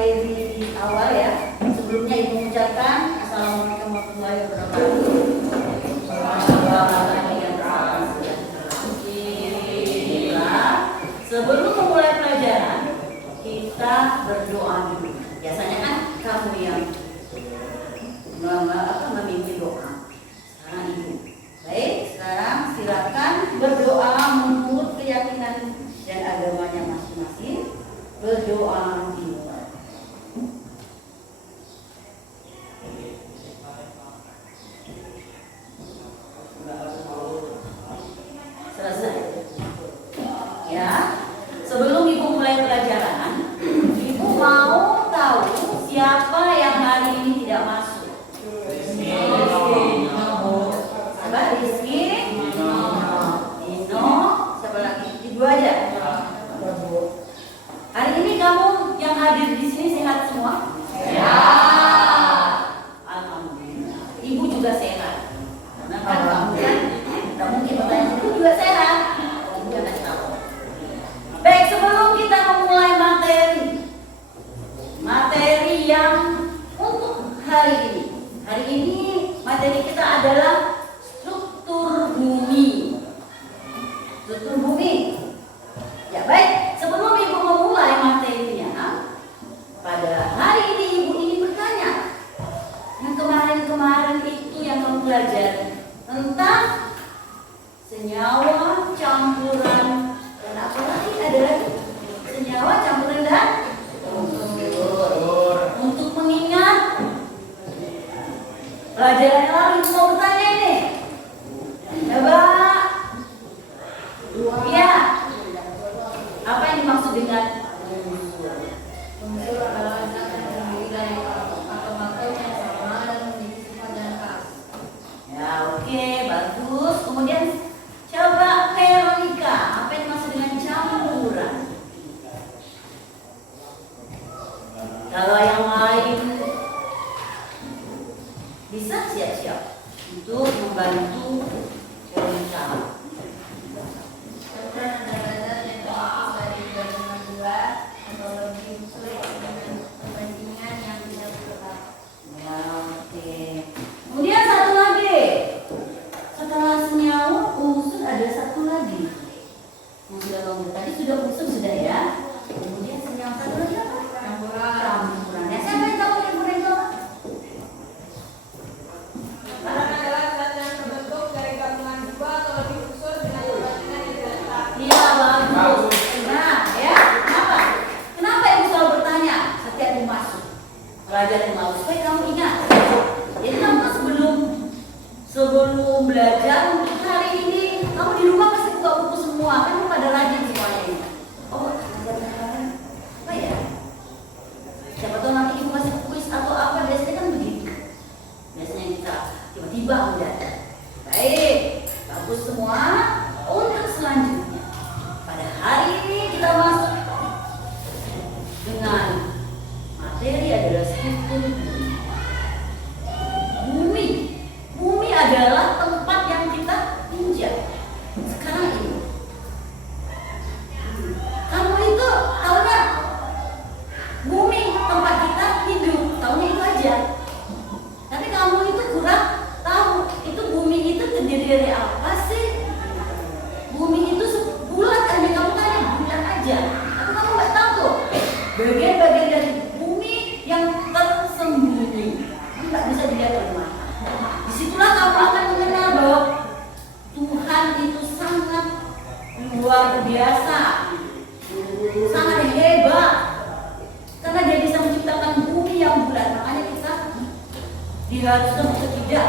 materi di awal ya. Sebelumnya Ibu mengucapkan Assalamualaikum warahmatullahi wabarakatuh. Sebelum memulai pelajaran, kita berdoa dulu. Biasanya kan kamu yang memimpin doa. Sekarang Ibu. Baik, sekarang silakan berdoa menurut keyakinan dan agamanya masing-masing. Berdoa dimulai. Selesai. Ya. Sebelum Ibu mulai pelajaran, Ibu mau tahu siapa yang hari ini tidak masuk? Rizky, Dino, siapa lagi? Ibu aja. Hari ini kamu yang hadir di sini sehat semua? Sehat. Alhamdulillah. Ibu juga sehat. Karena kan kamu kan tidak mungkin bertanya, ibu juga sehat. Jangan tahu. Baik, sebelum kita memulai materi yang untuk hari ini. Hari ini materi kita adalah struktur bumi. Struktur bumi. Ya baik, sebelum Ibu memulai materinya, pada hari ini Ibu ingin bertanya. Yang kemarin-kemarin itu yang kamu pelajari tentang senyawa campuran dan apa lagi ada lagi? Senyawa campuran dan untuk mengingat pelajaran yang lalu. Ibu mau bertanya ini. Coba. Ya. Apa yang dimaksud dengan unsur? Unsur adalah zat yang terdiri dari atom-atom yang sama dan memiliki sifat dan khas. Ya, oke, bagus. Kemudian coba Veronica, apa yang dimaksud dengan campuran? Kalau yang lain bisa siap-siap untuk membantu Veronica. Campuran adalah zat yang tersusun dari gabungan dua atau lebih unsur dengan kepentingan yang tidak tetap. Ya, oke. Kemudian satu lagi. Setelah senyawa, unsur ada satu lagi. Yang sudah kamu tadi sudah unsur sudah ya. Kemudian senyawa satu lagi apa? Campuran. Ya, siapa yang tahu campuran itu apa? Campuran adalah zat yang terbentuk dari gabungan dua atau lebih unsur dengan kepentingan yang tidak tetap. Iya, bagus. Nah, ya. Kenapa? Kenapa Ibu selalu bertanya setiap Ibu masuk pelajaran yang lalu supaya kamu ingat. Jadi kamu kan sebelum belajar untuk hari ini, kamu di rumah pasti buka buku semua, kan kamu pada rajin semuanya ini. Oh, pelajaran kemarin apa ya? Siapa tahu nanti Ibu kasih kuis atau apa, biasanya kan begitu. Biasanya kita tiba-tiba mendadak. Baik, bagus semua. Untuk selanjutnya, pada hari ini kita masuk dengan materi adalah struktur bumi. Bumi adalah tempat yang kita injak sekarang ini. Kamu itu tahu nggak? Bumi tempat kita hidup, tahunya itu aja. Tapi kamu itu kurang tahu itu bumi itu terdiri dari apa sih? Bumi itu bulat aja, kamu tanya bulat aja. Tapi kamu nggak tahu tuh bagian-bagian dari bumi yang tersembunyi. Kamu nggak bisa dilihat oleh mata. Disitulah kamu akan mengenal bahwa Tuhan itu sangat luar biasa, sangat hebat. Karena Dia bisa menciptakan bumi yang bulat. Makanya kita diharuskan untuk tidak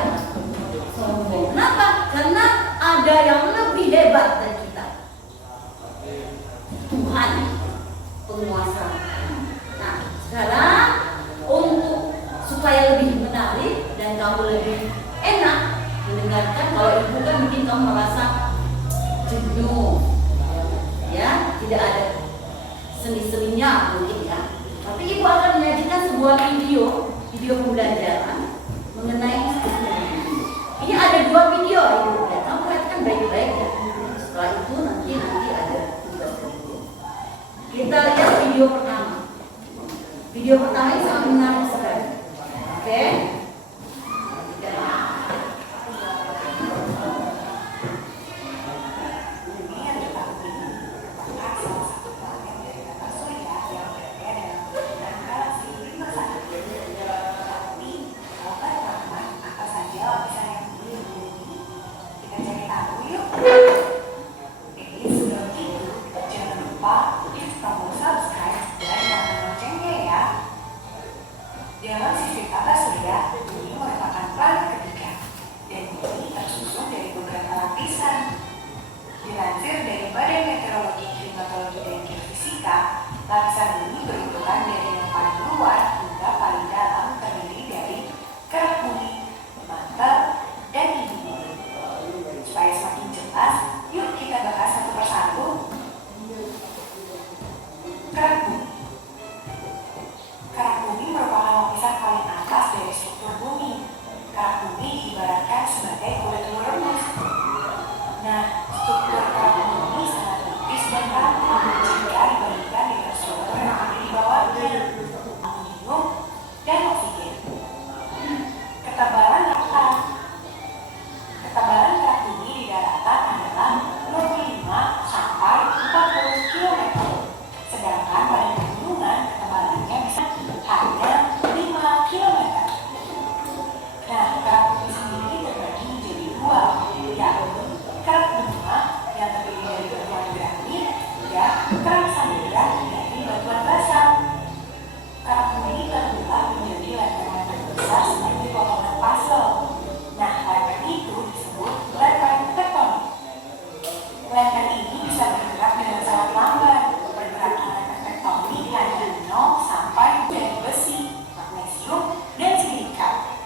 sombong. Kenapa? Karena ada yang lebih hebat dari kita. Tuhan penguasa. Nah, sekarang untuk supaya lebih menarik dan kamu lebih enak mendengarkan, kalau Ibu kan mungkin kamu merasa jenuh, ya, tidak ada seni-seninya mungkin ya. Tapi Ibu akan menyajikan sebuah video pembelajaran mengenai struktur bumi. Ini ada dua video Ibu lihat, kamu perhatikan baik-baik ya. Setelah itu nanti ada tugas kedua. Kita lihat video pertama. Video pertama ini sangat menarik sekali. Oke. Dalam sistem tata surya, bumi merupakan planet ketiga, dan bumi tersusun dari beberapa lapisan. Dilansir dari Badan Meteorologi, Klimatologi, dan Geofisika, lapisan bumi berurutan dari yang paling luar hingga paling dalam, terdiri dari kerak bumi, mantel, dan inti bumi. Supaya semakin jelas, yuk kita bahas satu persatu. Kerak bumi. Kerak bumi merupakan lapisan paling atas dari struktur bumi. Kerak bumi diibaratkan sebagai kulit telur rebus. Nah, struktur kerak bumi sangat tipis dan rapuh jika dibandingkan dengan struktur yang ada di bawahnya, aluminium dan oksigen. Ketebalan rata. Ketebalan kerak bumi di daratan adalah 25 sampai 40 km. Sedangkan pada pegunungan ketebalannya bisa hanya 5 km. Nah, kerak bumi sendiri terbagi menjadi dua, yakni kerak benua yang terdiri dari batuan granit dan kerak samudra dari batuan basalt. Kerak bumi terbelah menjadi lempengan besar seperti potongan puzzle. Nah, lempen itu disebut lempen tektonik. Lempen ini bisa bergerak dengan sangat lambat. Pergerakan lempen tektonik hanya 0 sampai dari besi, magnesium, dan silika.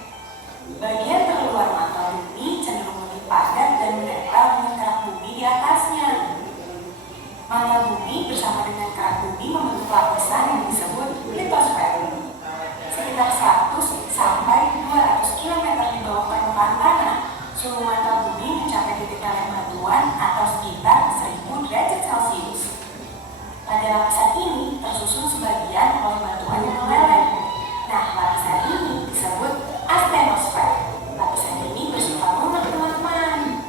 Bagian terluar mantel bumi cenderung lebih padat dan menempel dengan kerak bumi di atasnya. Mantel bumi bersama dengan kerak bumi membentuk lapisan yang disebut litosfer. Sekitar 100 sampai 200 km di bawah permukaan tanah, suhu mantel bumi mencapai titik leleh batuan atau sekitar 1000 derajat Celcius. Pada lapisan ini tersusun sebagian oleh batuan yang meleleh. Nah, lapisan ini disebut astenosfer. Lapisan ini bersifat lunak, teman-teman.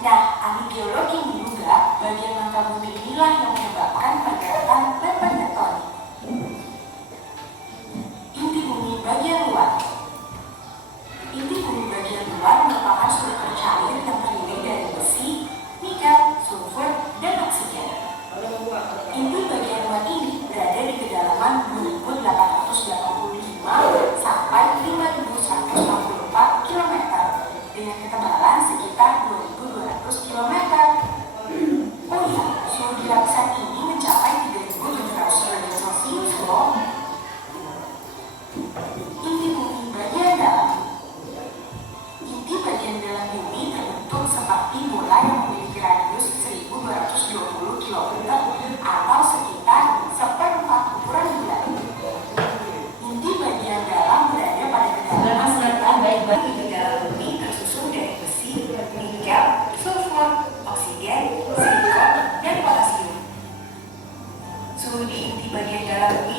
Nah, ahli geologi menduga bagian mantel bumi inilah yang menyebabkan pergerakan lempen tektonik. Inti bumi bagian luar. Inti bumi bagian luar merupakan struktur cair yang terdiri dari besi, nikel, sulfur, dan oksigen. Inti bagian luar ini berada di kedalaman 2.885 sampai 5.164 km dengan ketebalan sekitar 2.200 km. Oh iya, suhu di lapisan ini mencapai 3.700 derajat Celcius loh. Inti bumi bagian dalam. Inti bagian dalam bumi terbentuk seperti bola yang memiliki radius 1.220 km atau sekitar 1/4 ukuran bulan. Inti bagian dalam berada pada kedalaman sekitar inti dalam bumi tersusun dari besi, nikel, sulfur, oksigen, silikon, dan potasium. Suhu di inti bagian dalam bumi